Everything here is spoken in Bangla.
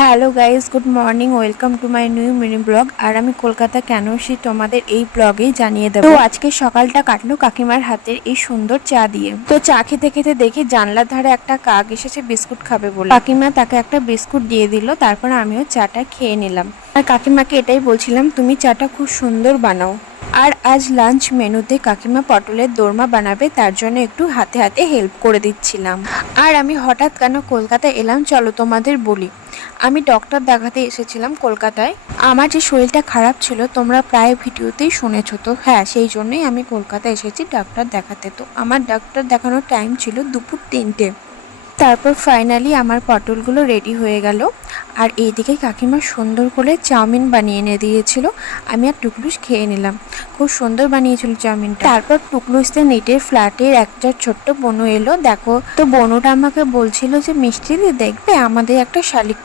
Hello guys, good morning, welcome to my new mini blog. আর আমি কলকাতা কেন এসেছি তোমাদের এই ব্লগেই জানিয়ে দেবো। তো আজকে সকালটা কাটলো কাকিমার হাতের এই সুন্দর চা দিয়ে। তো চা খেতে খেতে দেখি জানলার ধারে একটা কাক এসেছে বিস্কুট খাবে বলে। কাকিমা তাকে একটা বিস্কুট দিয়ে দিল, তারপর আমিও চাটা খেয়ে নিলাম। আর কাকিমাকে এটাই বলছিলাম, তুমি চাটা খুব সুন্দর বানাও। আর আজ লাঞ্চ মেনুতে কাকিমা পটলের দোরমা বানাবে, তার জন্য একটু হাতে হাতে হেল্প করে দিচ্ছিলাম। আর আমি হঠাৎ কেন কলকাতায় এলাম চলো তোমাদের বলি। আমি ডক্টর দেখাতে এসেছিলাম কলকাতায়। আমার যে শরীরটা খারাপ ছিল তোমরা প্রায় ভিডিওতেই শুনেছো, তো হ্যাঁ, সেই জন্যই আমি কলকাতায় এসেছি ডাক্তার দেখাতে। তো আমার ডাক্তার দেখানোর টাইম ছিল দুপুর 3টে। তারপর ফাইনালি আমার পটলগুলো রেডি হয়ে গেল। আর এইদিকে কাকিমা সুন্দর করে চাউমিন বানিয়ে এনে দিয়েছিল। আমি আর টুকলুস খেয়ে নিলাম। খুব সুন্দর বানিয়েছিল চাউমিনটা। তারপর টুকলুসদের নেটের ফ্ল্যাটের একটা ছোট্ট বনু এলো, দেখো তো বনুটা আমাকে বলছিল যে মিষ্টি দি দেখবে আমাদের একটা শালিক